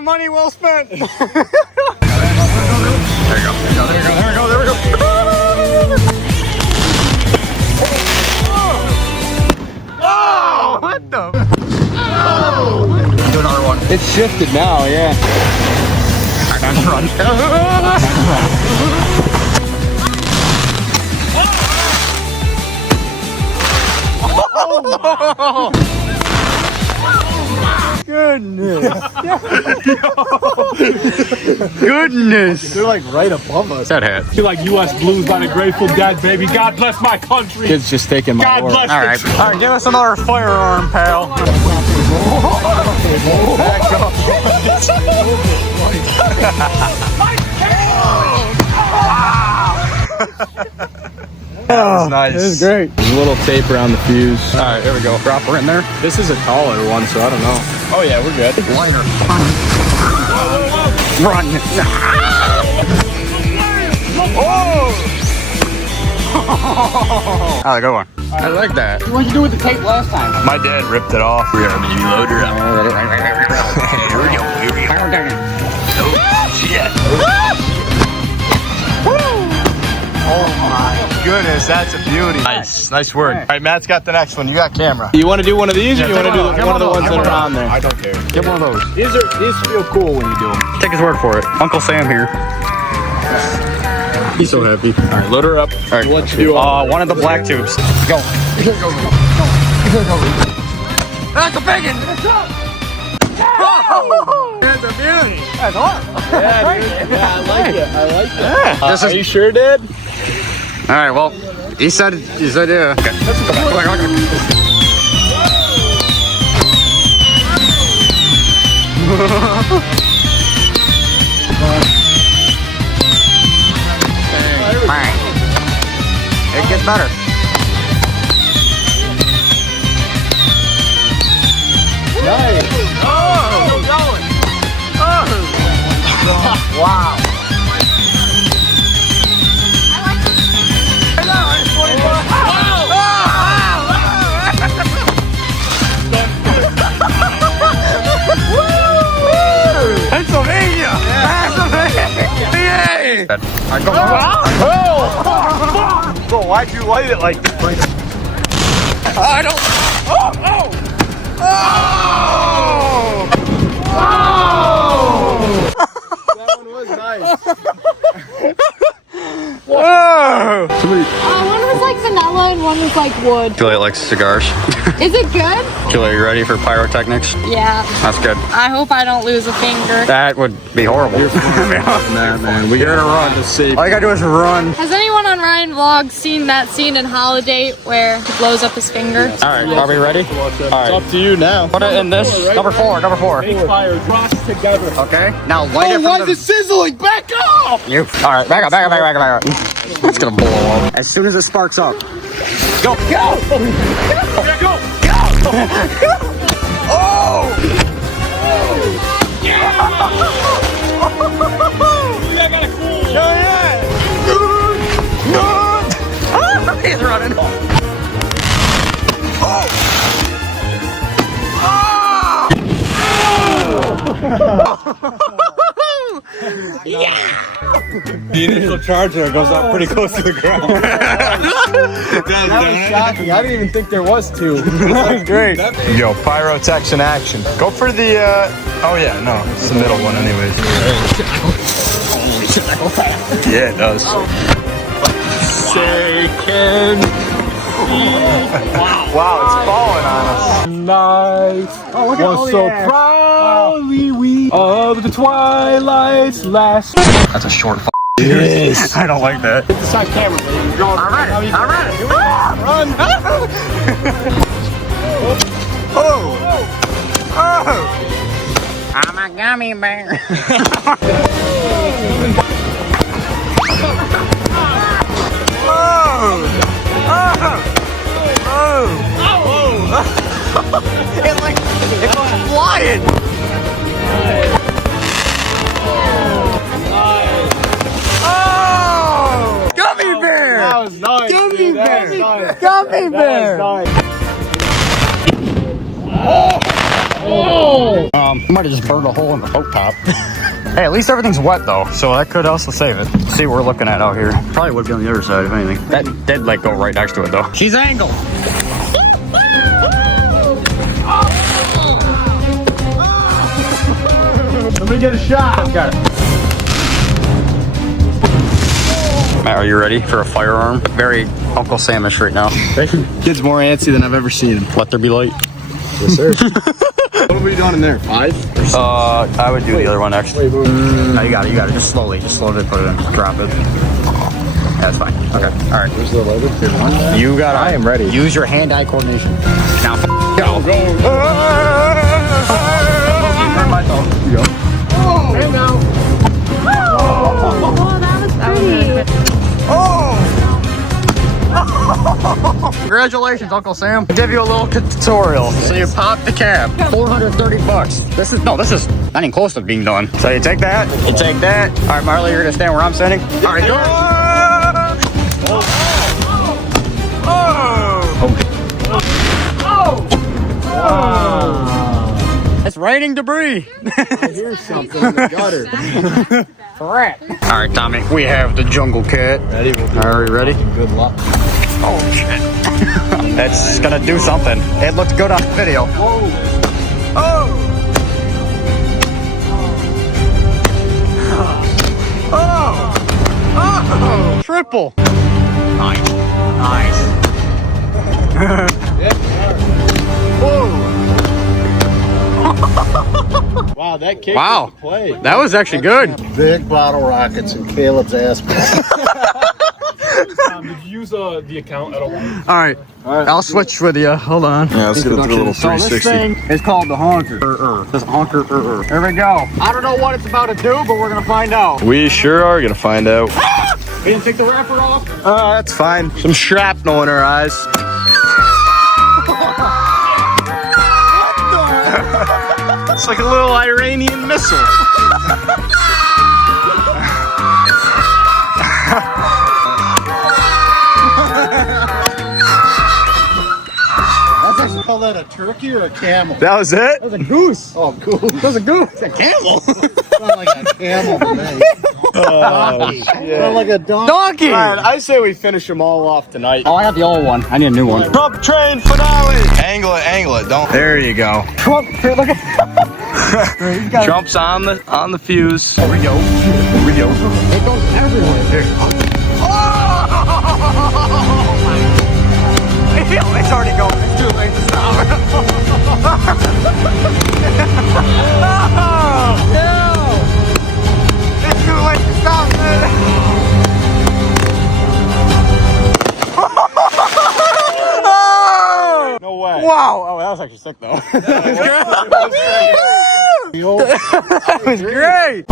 my money well spent. There we go. Oh, what the? Do another one. It's shifted now, yeah. I got to run. Oh. Goodness. Goodness. They're like right above us. That hat. Feel like U.S. Blues by the Grateful Dead, baby. God bless my country. Kid's just taking my God word. bless All right. All right, give us another firearm, pal. That was nice. This is great. There's a little tape around the fuse. All right, here we go. Drop her in there. This is a taller one, so I don't know. Oh yeah, we're good. Liner. Run. Oh, good one. I like that. What did you do with the tape last time? My dad ripped it off. We're gonna reload her up. Here we go. Here we go. Oh, shit. Oh my goodness, that's a beauty. Nice, nice work. All right, Matt's got the next one. You got camera. You want to do one of these, or you want to do one of the ones that are on there? I don't care. Get one of those. These feel cool when you do them. Take his word for it. Uncle Sam here. He's so happy. All right, load her up. All right, What you do? one of the black tubes. Go. That's a big one. That's a beauty. That's awesome. Yeah, dude. Yeah, I like it. I like it. Yeah. Are you sure, Dad? All right, well, he said yeah. Okay. Come on. Bang. It gets better. Nice. Oh, still going. Oh. Wow. Pennsylvania! Pennsylvania! I go. Bro, why'd you light it like this? I don't. That one was nice. Whoa! One was like vanilla and one was like wood. Juliet likes cigars. Is it good? Juliet, you ready for pyrotechnics? Yeah. That's good. I hope I don't lose a finger. That would be horrible. Nah, man. We gotta run to save. All you gotta do is run. Has anyone on Ryan Vlog seen that scene in Holiday where he blows up his finger? All right, are we ready? All It's right. up to you now. Put it in this. Number four. Fire drops together. Okay. Now light it Why from is it sizzling? Back off! You. All right, back up. It's gonna blow up. As soon as it sparks up. Go. Oh! I got a cool. He's running. The initial charger goes up pretty close to the ground. That was shocking. I didn't even think there was two. That was great. Yo, pyrotechs in action. Go for the, oh yeah, no, it's the middle one anyways. Yeah, it does. Second. Wow, it's falling on us. Night was so proudly we of the twilight's last. That's a short Yes. I don't like that. It's on camera, baby. All right. Run. Oh. I'm a gummy bear. It goes flying. Oh! Gummy bear! That was nice. Gummy bear! Nice. Gummy bear! That was nice. Might have just burned a hole in the boat top. Hey, at least everything's wet though, so that could also save it. Let's see what we're looking at out here. Probably would be on the other side if anything. That dead leg go right next to it though. She's angled. Let me get a shot. Got it. Matt, are you ready for a firearm? Very Uncle Samish right now. Kid's more antsy than I've ever seen him. Let there be light. Yes, sir. What are we doing in there? 5? I would do the other one next. No, you got it. Just slowly put it in. Drop it. That's fine. Okay. All right. Where's the loader? You got it. I am ready. Use your hand-eye coordination. Now, go. Turn my thumb. Here you go. And now. Oh, that was pretty. Congratulations, Uncle Sam. I'll give you a little tutorial. So you pop the cap. $430. This is not even close to being done. So you take that. You take that. All right, Marley, you're gonna stand where I'm standing. All right, go. It's raining debris. I hear something in the gutter. Correct. All right, Tommy. We have the jungle cat. Ready? Are we ready? Good luck. Oh shit. That's gonna do something. It looked good on video. Oh! Oh! Triple! Nice. Wow, that kick Wow. was play. That was actually good. Big bottle rockets in Caleb's ass. Did you use the account at all? Alright. I'll switch with you. Hold on. Yeah, let's get into the little So this thing is called the honker. This honker. There we go. I don't know what it's about to do, but we're gonna find out. We sure are gonna find out. We didn't take the wrapper off. Oh, that's fine. Some shrapnel in our eyes. It's like a little Iranian missile. That's actually call that a turkey or a camel? That was it? That was a goose. Oh, goose. That was a goose. It's a camel. Sound like a camel to me. Sound like a donkey. All right, I say we finish them all off tonight. Oh, I got the old one. I need a new one. Trump train finale. Angle it. Don't. There you go. Trump, look at Trump's on the fuse. Here we go. It goes everywhere. It's already going. It's too late to stop. No! It's too late to stop, man. No way. Wow! Oh, that was actually sick, though. That was great.